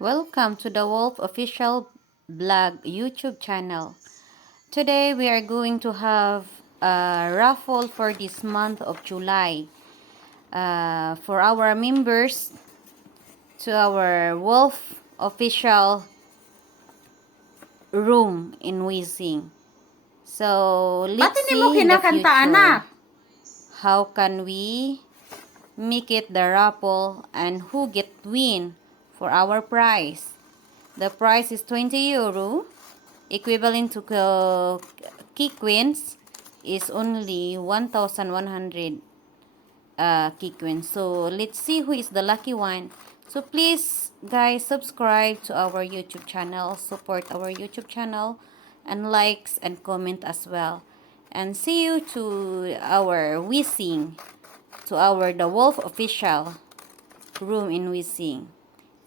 Welcome to the Wolf Official Blog YouTube channel. Today we are going to have a raffle for this month of July. For our members to our Wolf Official room in Wizing. So let's Ba't hindi mo see in the kinakanta, future anak? how can we make it the raffle and who get win for our prize. The price is 20 euro, equivalent to key queens is only 1,100 key queens. So let's see who is the lucky one. So please guys, subscribe to our YouTube channel, support our YouTube channel, and likes and comment as well. And see you to our Wishing, to our The Wolf Official room in Wishing.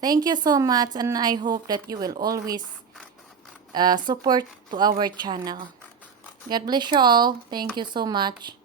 Thank you so much, and I hope that you will always support to our channel. God bless you all. Thank you so much.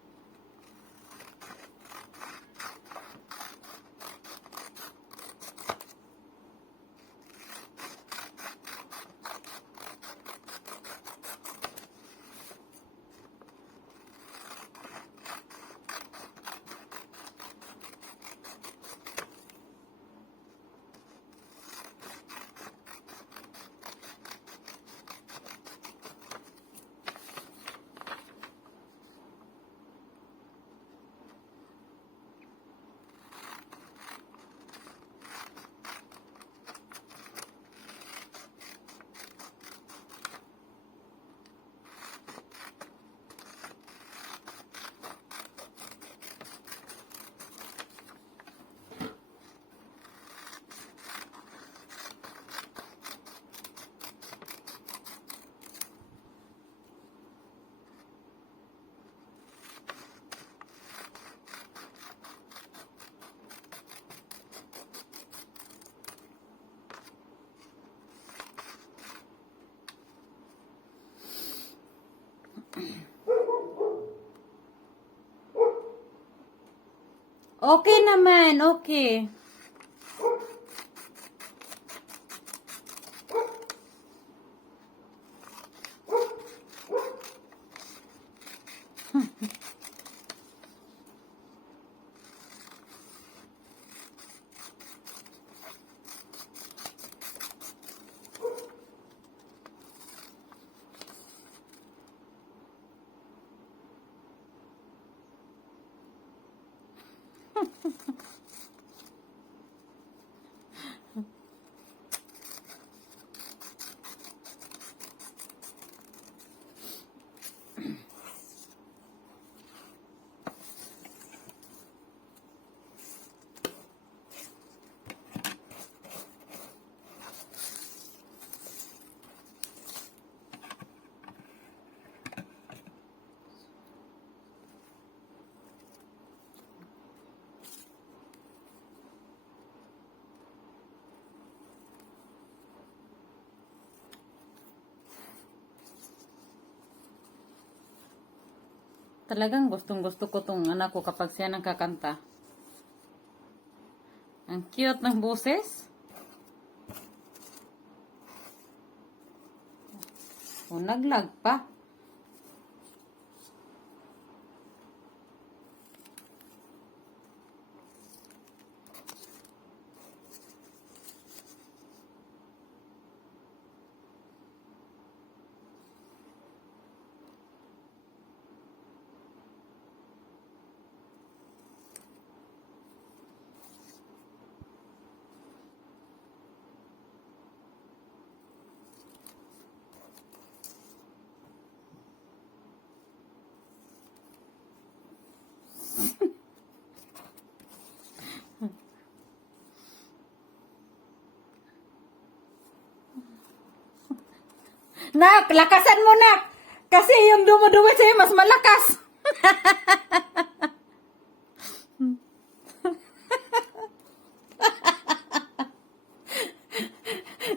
Okay naman, okay. Talagang gustong-gusto ko tong anak ko kapag siya nang kakanta. Ang cute ng boses. O, naglag pa. Nak, lakasan mo, nak! Kasi yung dumuduwi sa'yo mas malakas.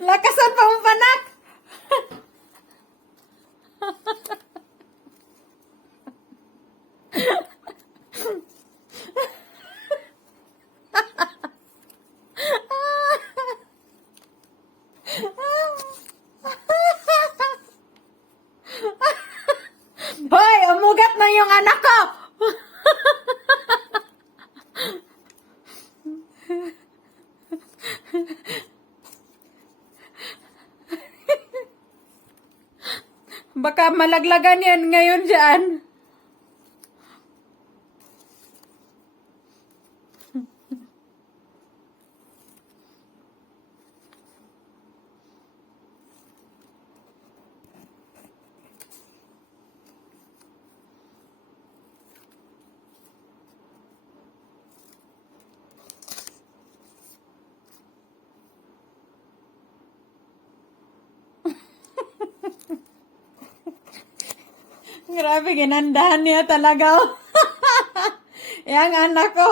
Lakasan pa mo pa, nak! Baka malaglagan yan ngayon dyan. Grabe, ginandahan niya talaga. Yang anak ko.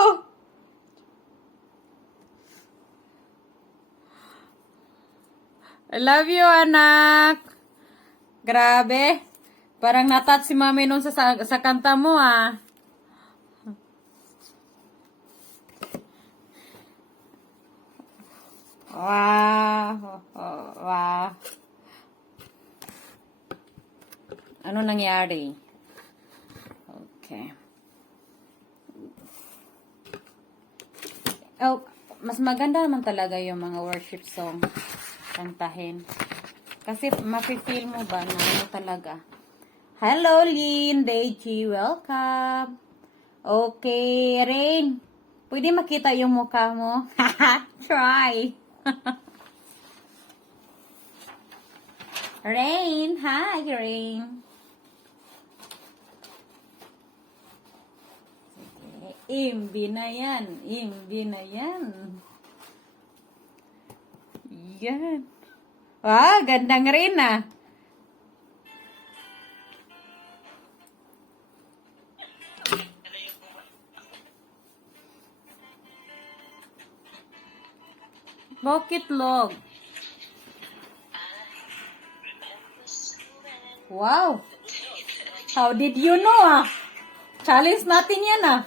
I love you, anak. Grabe. Parang natat si mami nun sa kanta mo, ah. Wow. Wow. Ano nangyari? Okay. Oh, mas maganda naman talaga yung mga worship song kantahin. Kasi mafe-feel mo ba na ano talaga? Hello, Lynn, Deji, welcome. Okay, Rain. Pwede makita yung mukha mo? Try. Rain, hi, Rain. Imbi na yan. Imbi na yan. Yan. Wow, gandang rin ah. Bakit log? Wow. How did you know ah? Challenge natin yan ah.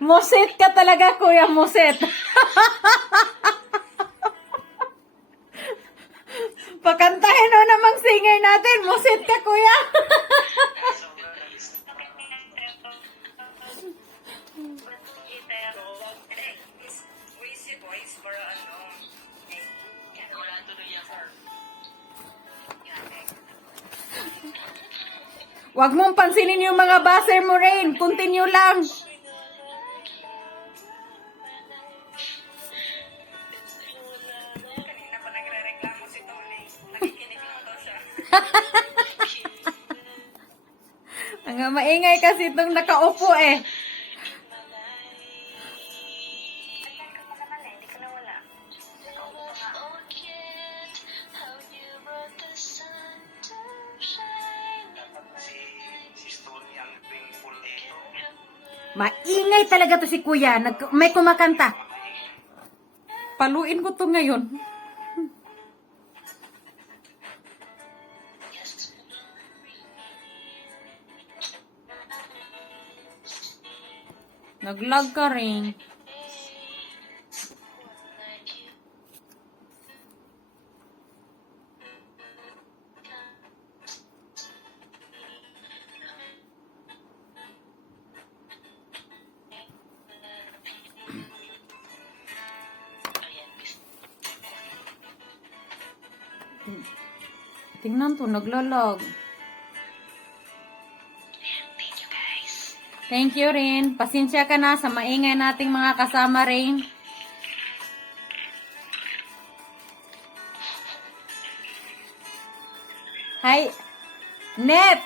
Moset ka talaga, Kuya Moset. Pakantahin o namang singer natin. Moset ka, Kuya. Huwag mong pansinin yung mga buzzer mo, Rain. Continue lang. Ang maingay kasi itong nakaupo eh. Maingay talaga to si Kuya. May kumakanta. Paluin ko to ngayon. Naglag ka rin. Tingnan to, naglalag. Thank you, Rin. Pasensya ka na sa maingay nating mga kasama, Rin. Hi, Net.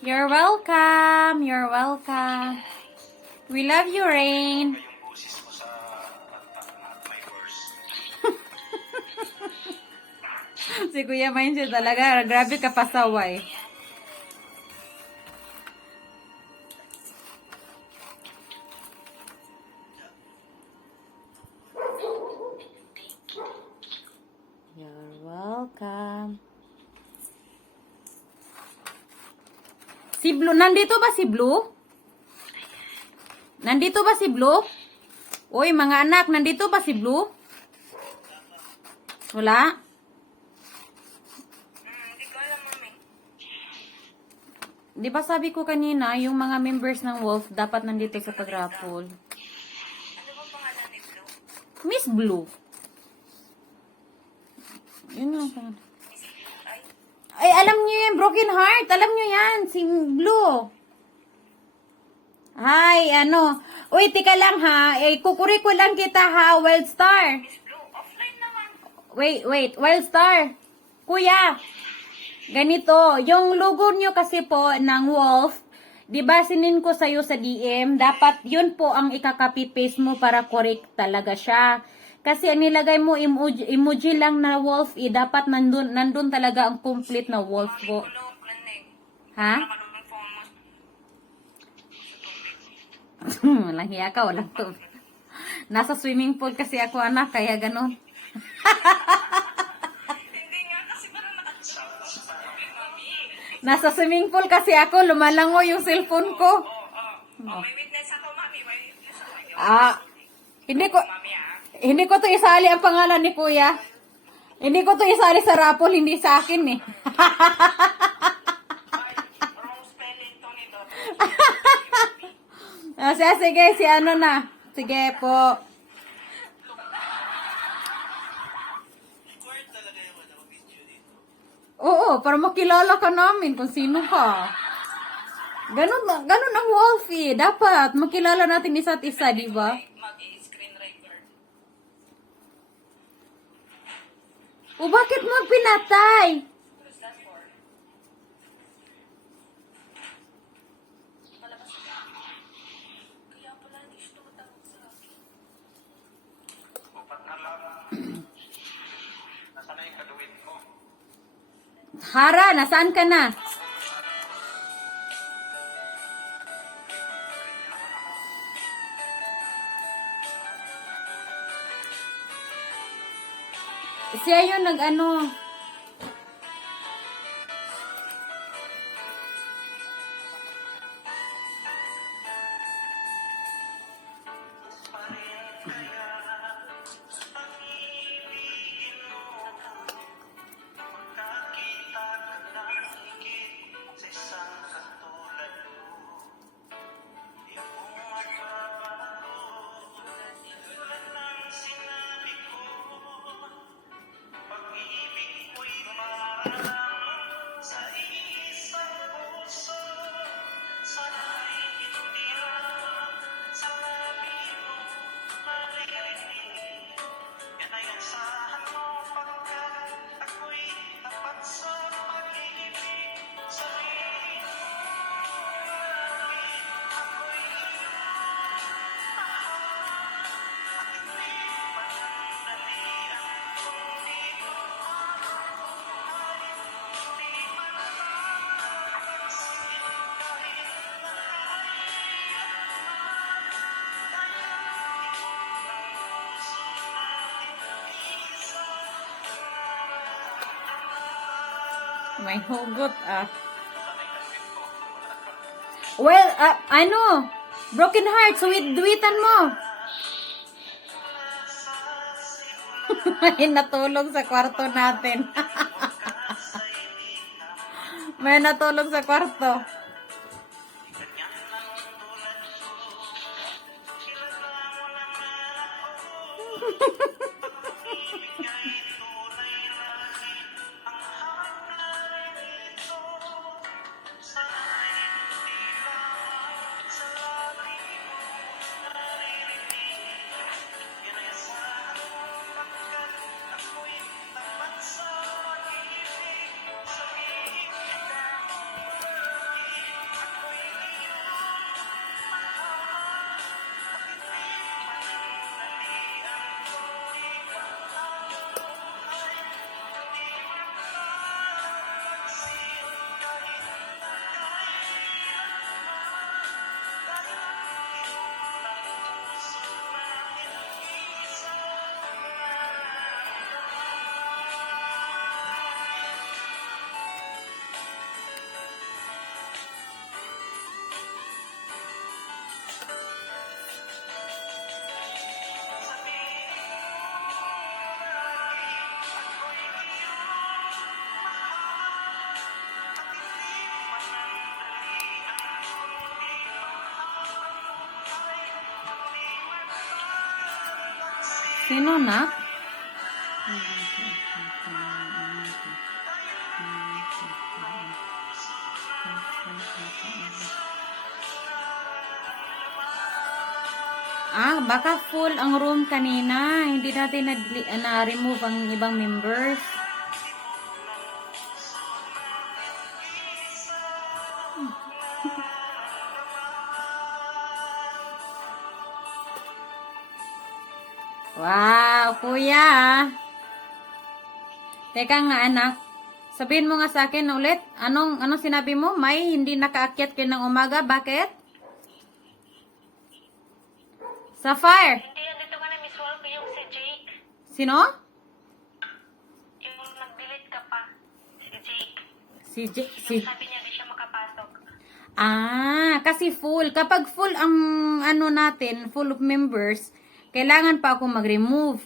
You're welcome. You're welcome. We love you, Rain. Yung boses mo sa may verse. Si Kuya Mindset talaga. Grabe ka pasaway. You're welcome. Si Blue, nandito ba si Blue? Nandito ba si Blue? Uy, mga anak, nandito ba si Blue? Wala? Hindi ko alam, mami. Di ba sabi ko kanina, yung mga members ng Wolf dapat nandito sa pag-raffle. Ano ba pangalan ni Blue? Miss Blue. Yun lang pangalan. Ay, alam niyo yan, Broken Heart. Alam niyo yan, si Blue. Hi, ano. Uy, tika lang ha. Kukuri ko lang kita ha, Wild Star. Miss Blue, offline naman. Wait, Wild Star. Kuya, ganito, yung logo nyo kasi po ng Wolf, di ba sinin ko sa'yo sa DM, dapat yun po ang ikaka-paste mo para correct talaga siya. Kasi ang nilagay mo emoji lang na wolf, dapat nandun talaga ang complete na wolf po. Kulog, lanig. Ha? Nakalunong phone mo. Walang hiya ka, walang to. Nasa swimming pool kasi ako anak, kaya ganon. Hindi nga kasi parang nakasawa sa mami. Nasa swimming pool kasi ako, lumalango yung cellphone ko. May witness ako, mami. May witness ako. Hindi ko, Mami, hindi ko to isali ang pangalan ni Kuya. Hindi ko to isali sa raffle, hindi sa akin eh. Wrong spelling to nito. Sige, si ano na. Sige po. Required talaga yung video dito. Oo, para makilala ka namin kung sino ka. Ganun ang wolf eh. Dapat makilala natin isa't isa, di ba? Mag-i-screen record. O bakit mo pinatay? What is that for? Malabas ka. Kaya pala hindi siya tumatawag sa akin. Upat na lang. Nasaan na yung kaduwin ko? Hara, nasaan ka na? Siya yung nag-ano. May hugot ah. Well, ano? Broken Heart, duwitan mo. May natulog sa kwarto natin. May natulog sa kwarto. Sino na? Baka full ang room kanina. Hindi natin na-remove ang ibang members. Wow, kuya. Teka nga anak. Sabihin mo nga sa akin ulit. Anong sinabi mo? May hindi nakaakyat kayo ng umaga. Bakit? Sapphire. Hindi, andito ka na, Miss Wolf, yung si Jake. Sino? Yung nag-delete ka pa. Si Jake. Si Sabi niya, di siya makapasok. Kasi full. Kapag full ang natin, full of members, kailangan pa ako mag-remove.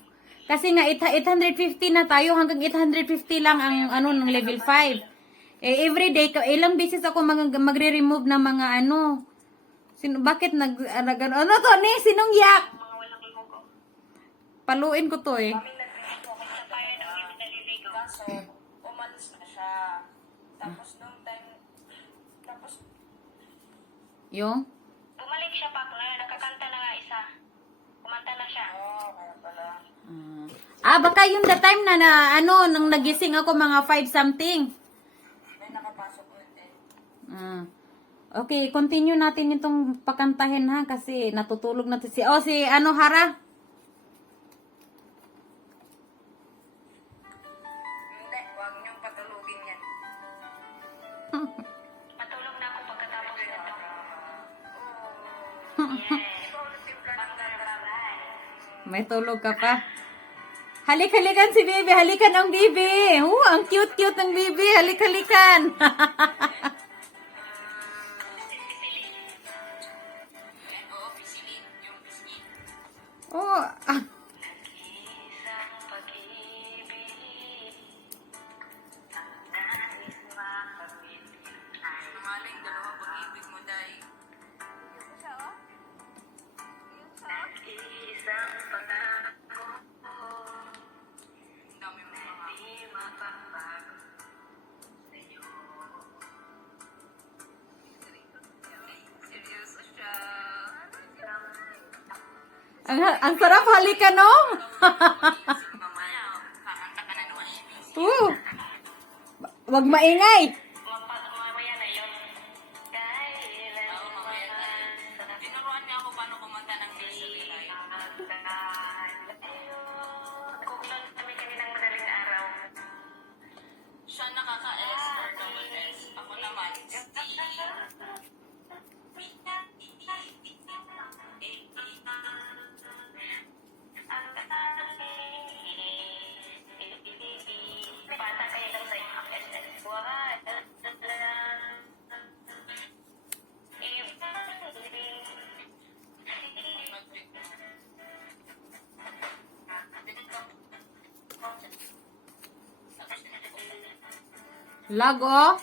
Kasi nga 850 na tayo, hanggang 850 lang ang ng level 5. Everyday ilang beses ako magre-remove ng mga bakit ano to ni sinong yak? Mga walang logo. Paluin ko to eh. Sa tayo na kami naliligo. Kaso, umalis na siya. Tapos nung time, Yung? bumalik siya pa. Nakakanta na nga isa. Kumanta na siya. Kaya pala. Baka yung the time na nang nagising ako mga 5 something. May nakapasok ulit eh. Okay, continue natin itong pakantahin ha kasi natutulog na si Hara. Hindi, huwag niyong patulugin yan. Matulog na ako pagkatapos nito. Yes. Ikaw ulit yung plan ng bye-bye. May tulog ka pa. Halik-halikan si Bibi. Halikan ang Bibi. Ang cute-cute ng Bibi. Halik-halikan. Oo, pisilin. Yung pisngi. Isang pag-ibig. Ang nais makamit ay maling dalawang pag-ibig mo, Day. Nag-iisang pangako. Ang dami mo mga di mapapago sa'yo. Seryoso siya. ang sarap halikan, no? Mamaya, kakanta ka na naman. Wag maingay. Mamaya na yun. Kailan mamaya na. Tinuruan niya ako paano kumanta ng nursery rhyme. Nagkukulan kami kaninang madaling araw. Siya nakaka-S or double S. Ako naman, T. Bata kayo lang sa SS. Lago.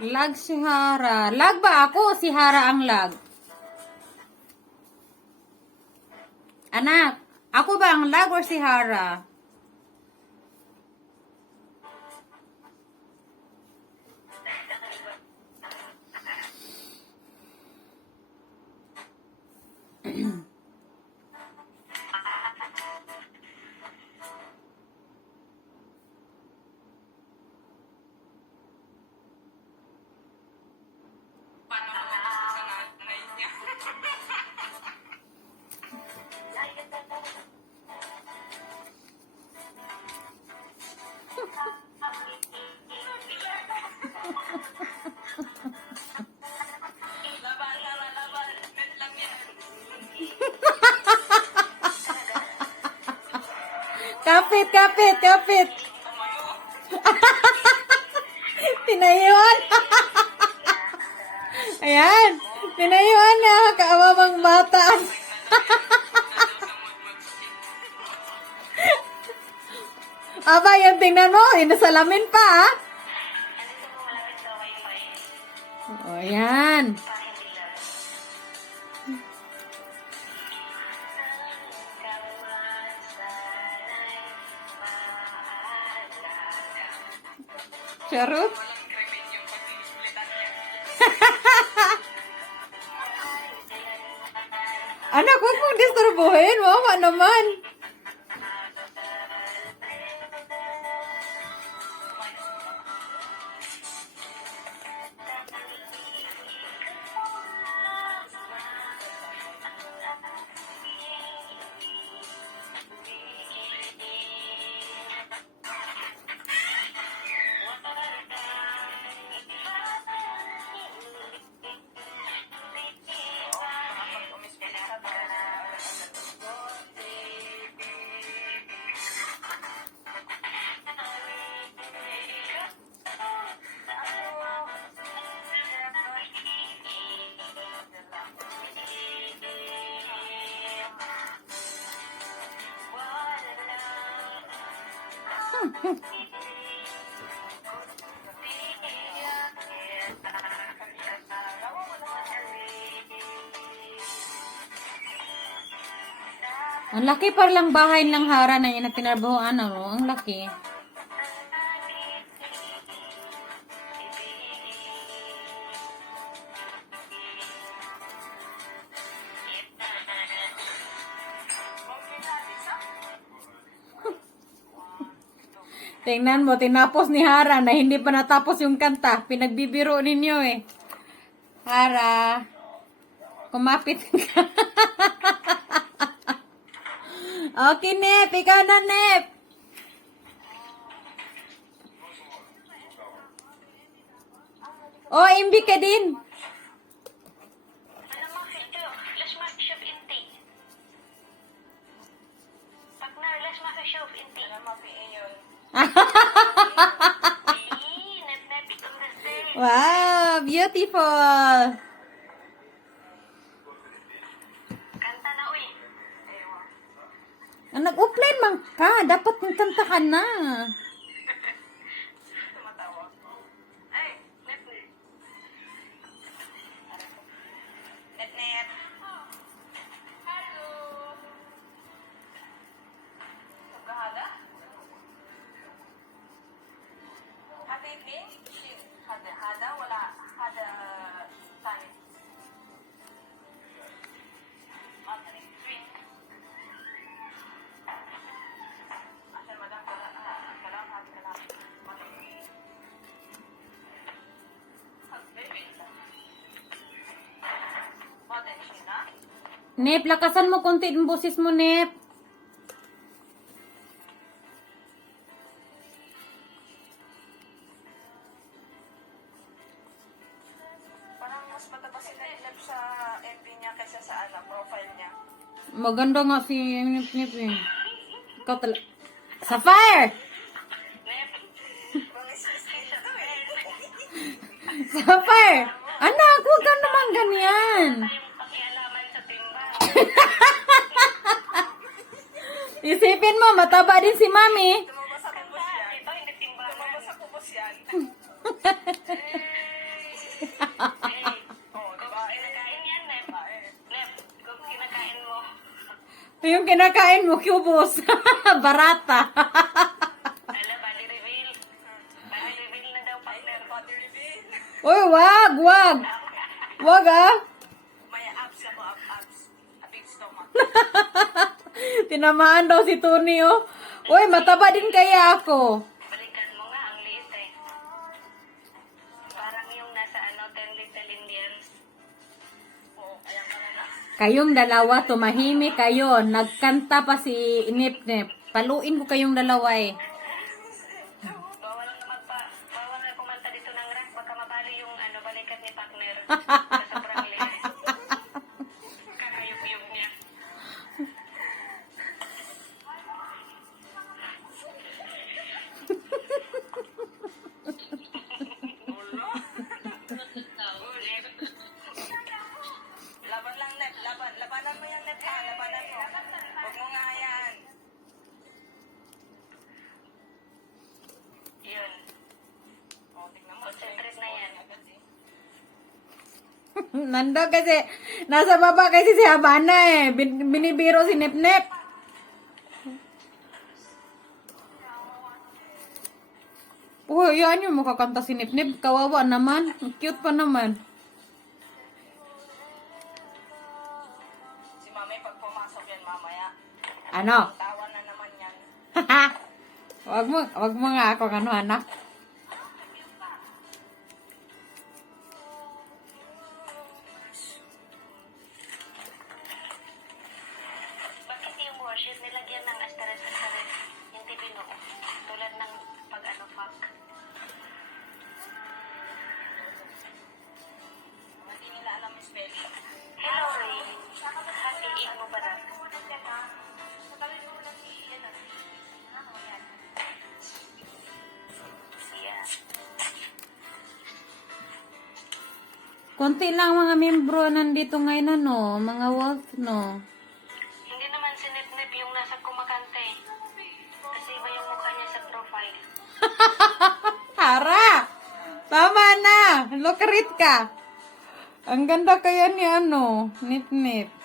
Lag si Hara. Lag ba ako? Si Hara ang lag. Anak, ako ba ang lag or si Hara? Paano ako sa nanay niya? Laban. Net lang yan. Kapit. Tinayuan. Ayan. Tinayuan na. Kaawawang bata. Aba, yung tingnan mo, inasalamin pa, ha? Andito po malapit sa wifi. O, yan. Para hindi lang. Charot. Walang remedyo pag sinisplitan niya. Anak, huwag mong disturbuhin. Mama naman. Ang laki pa lang bahay ng Hara na yun na tinarbahoan, ano? Ang laki. Tingnan mo, tinapos ni Hara na hindi pa natapos yung kanta. Pinagbibiro ninyo eh. Hara, kumapit ka. Okay, Nep. Ikaw na, Nep. Oh, imbi ka din. Ano mo ito? Let's make shop inti. Partner, let's make shop inti. Ano mo yun? Nep-nep itong nasi. Wow, beautiful. Kanta na uy. Nag-offline man ka. Dapat kanta ka na. Tumatawa. Ay, nep-nep. Nep-nep. Hello. Magkahada? Hada evening? Hada, wala. Hada time. Nep, lakasan mo konti yung boses mo, Nep. Parang mas mataba si Nep sa FB niya kaysa sa profile niya. Maganda nga si Nep Nep eh. Ikaw talaga. Sapphire! Nep, mangisiskin siya to eh. Sapphire! Anak, huwag ka naman ganyan. Yung pakialaman sa timba. Isipin mo, mataba din si Mami. Tumabas sa kubos yan. Ito, hindi timbangan. Tumabas sa kubos yan. Oh, diba? Kinakain yan, Nep. Nep, kung kinakain mo. Yung kinakain mo, kubos. Barata. Ala, body reveal. Body reveal na daw, partner. Body reveal. Uy, wag, wag. Wag ah. May abs ako, abs. A big stomach. Tinamaan daw si Tony oh. Uy, mataba din kaya ako. Balikan mo nga, ang liit eh. Parang yung nasa 10 Little Indians. Oo, ayan ka na. Kayong dalawa, tumahimik kayo. Nagkanta pa si Nip Nip. Paluin ko kayong dalawa eh. Bawal na kumanta dito ng rap. Baka mabali yung balikat ni partner. Sa sobrang liit. Kakayog-yog niya. Laban lang, Nep. Labanan mo yan, Nep. Labanan mo. Huwag mo nga hayaan. Nando kasi, nasa baba kasi si Habana eh. Binibiro si Nip-Nip. Oh, yan yung makakanta si Nip-Nip. Kawawa naman. Ang cute pa naman. Si mami, pag pumasok yan mamaya, Ano? tawa na naman yan. wag mo nga ako ano, anak. Bakit yung worship nilagyan ng asteres-asteres hindi binuo? Tulad ng pag-ano, fuck. Hindi nila alam yung spelling. Hello, Ray. Hatiin mo ba na? Yeah. Konti lang mga membro nandito ngayon, ano, mga wolf, no. Hindi naman si Nip-Nip yung nasa kumakante. Kasi iba yung mukha niya sa profile. Tara! Tama na! Lokarit ka! Ang ganda kaya ni ano, Nip-Nip.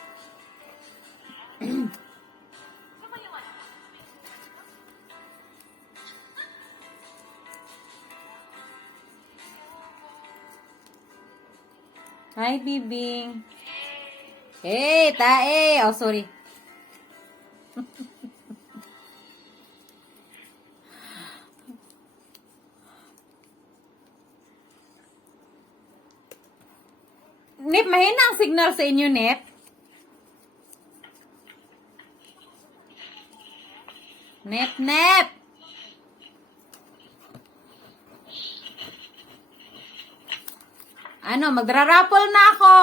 Hi, Bibing. Hey, tae! Oh, sorry. Nip, mahina ang signal sa inyo, Nip. Nip. Ano, magra-raffle na ako.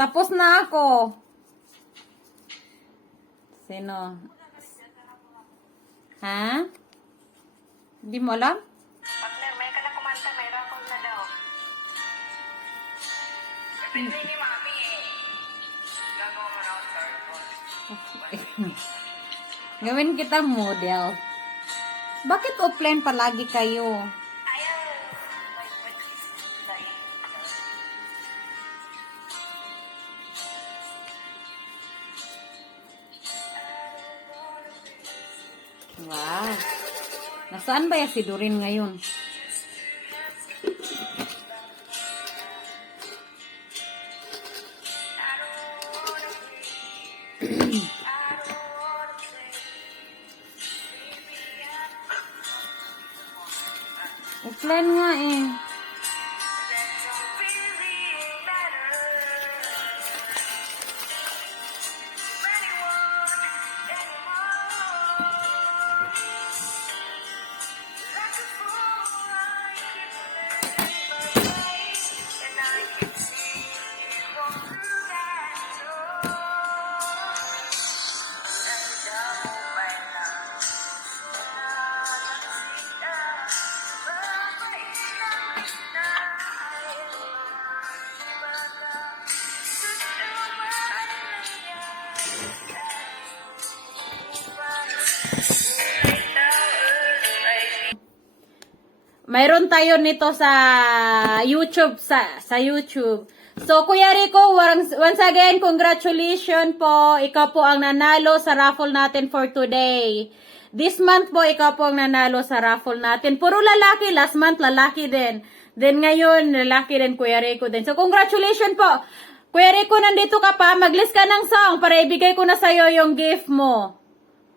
Tapos na ako. Sino? Ha? Hindi mo alam? Partner, may ka na kumanta, may raffle na daw. Depende ni Mami eh. Gagawa mo na ako sa cellphone. Gawin kita model. Bakit offline palagi kayo? Ayaw. Wow. Nasaan ba yung si Doreen ngayon? Offline nga eh. Mayroon tayo nito sa YouTube, sa YouTube. So, Kuya Rico, once again, congratulations po. Ikaw po ang nanalo sa raffle natin for today. This month po, ikaw po ang nanalo sa raffle natin. Puro lalaki, last month lalaki din. Then ngayon, lalaki din, Kuya Rico din. So, congratulations po. Kuya Rico, nandito ka pa. Mag-list ka ng song para ibigay ko na sa'yo yung gift mo.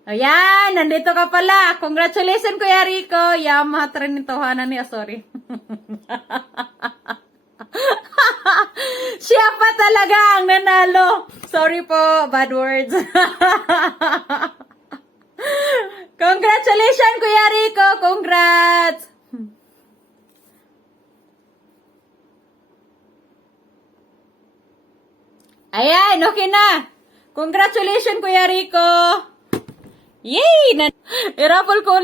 Ayan, nandito ka pala. Congratulations, Kuya Rico. Yama, trinitohanan niya. Sorry. Siya pa talaga ang nanalo. Sorry po, bad words. Congratulations, Kuya Rico. Congrats. Ayan, okay na. Congratulations, Kuya Rico. Yay! I-raffle ko